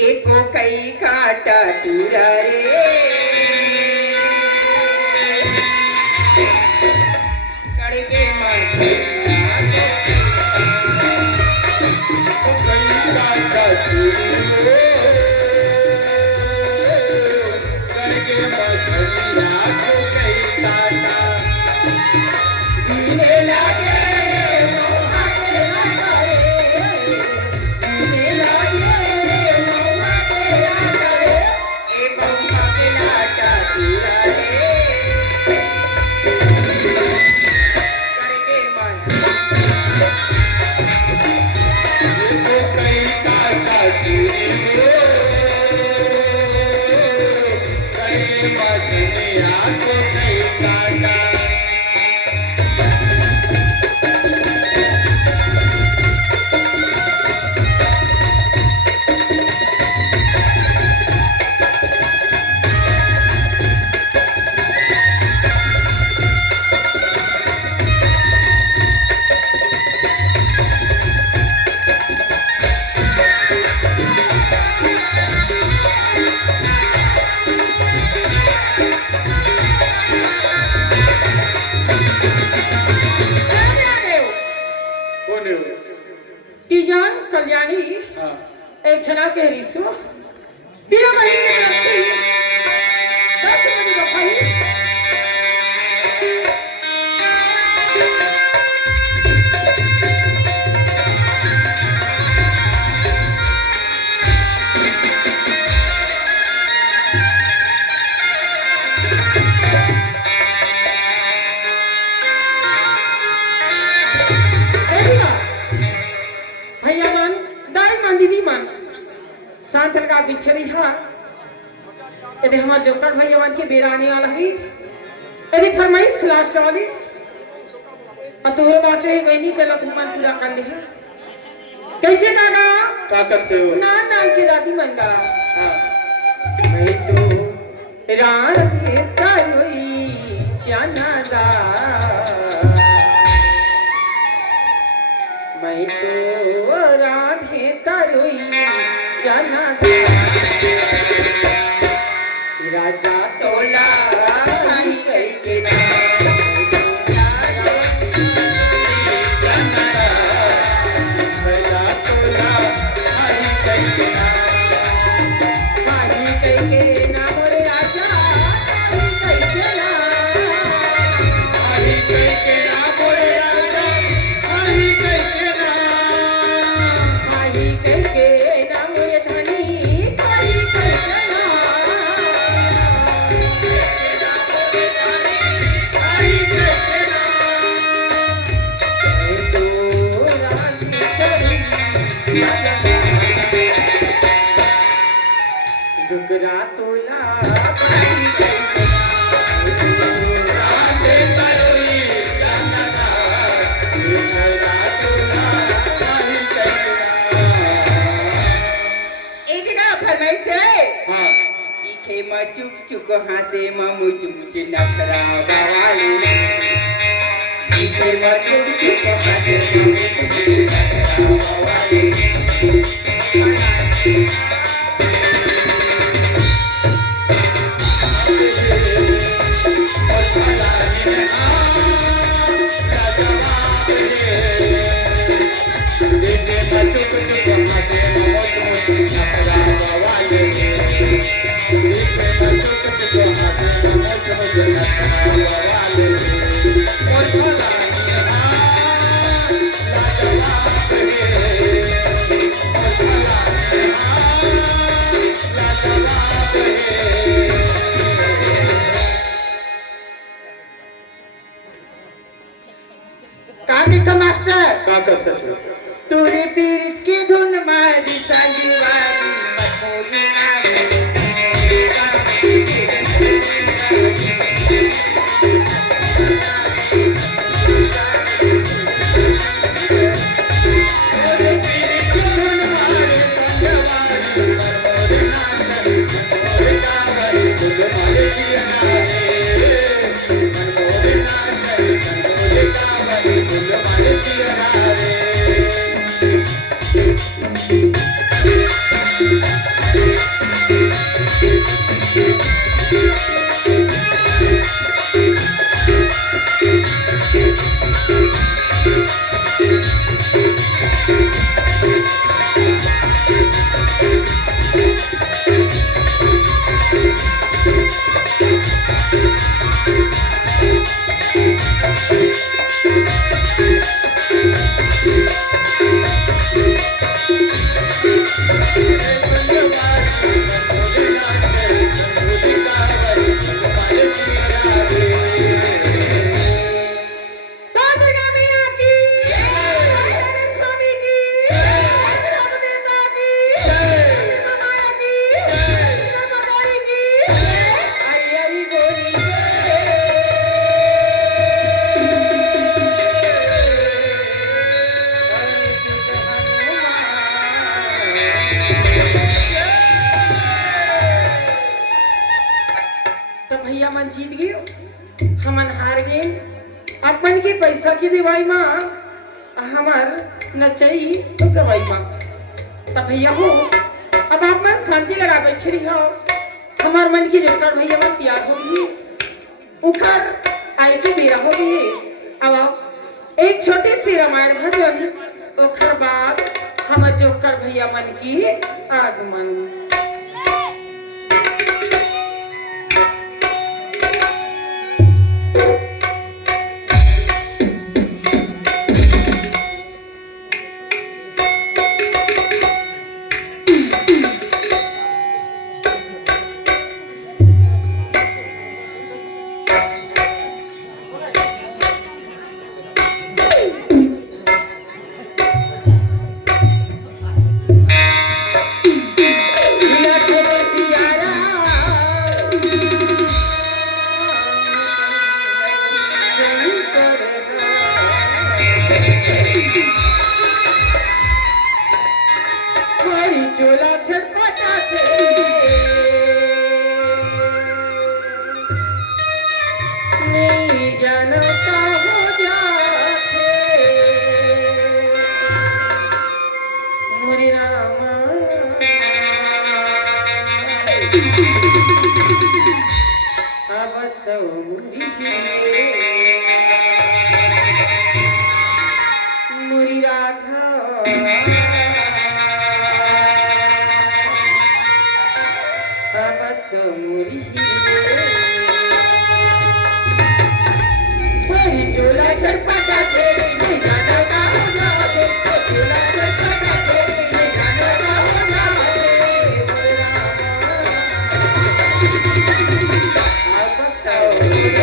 एको कई काटा तुरा रे कड़के माथे कई काटा तुरा कड़के माथे कई काटा धीरे लागे कल्याणी एक जना के रिसो बिना महीने रखी 10 मिनट का भाई सांथल का बिछड़ी हा यदि हमारे जोकर भैयावान के बेरा आने वाला है यदि फरमाइश लास्ट वाली और तोहरे बाचे वही के लत मन पूरा कर ली है कैसे काका क्या करते हो ना नाम की दादी मन का मैं तो रानी करोई चनादा मैं तो रानी करोई राजा तोला के चुक चुक हासे मुझ मुझे नखरा बवाली चुक चुक हासे मुझे नखरा बवाली मास्टर का करता छो तुरी पीर की धुन मारी संगीवारी मखोरी मन जीत गयो हमन हार गए अपन के पैसा की दिवाई माँ हमार नचई तो गवाई माँ तब भैया हो अब आप मन शांति लगा बैठे रही हो हमार मन की जोकर भैया मन तैयार हो गई उखर आए के बेरा हो गई अब आप एक छोटी सी रामायण भजन उखर बाद हमार जोकर भैया मन की आगमन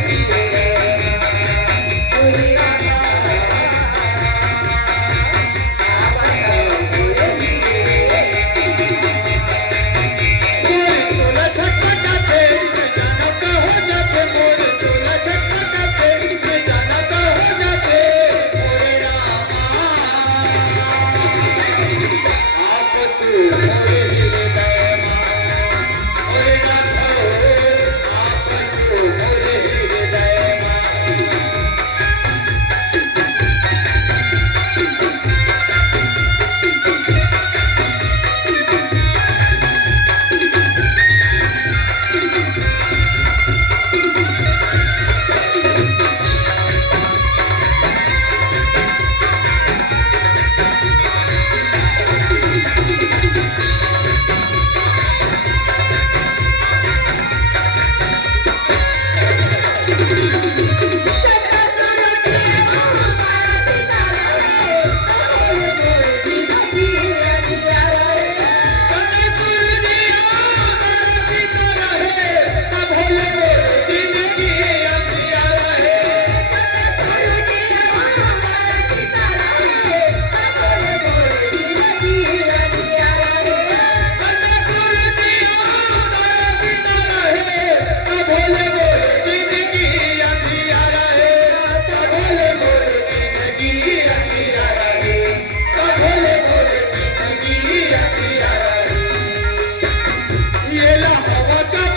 Thank you. ओका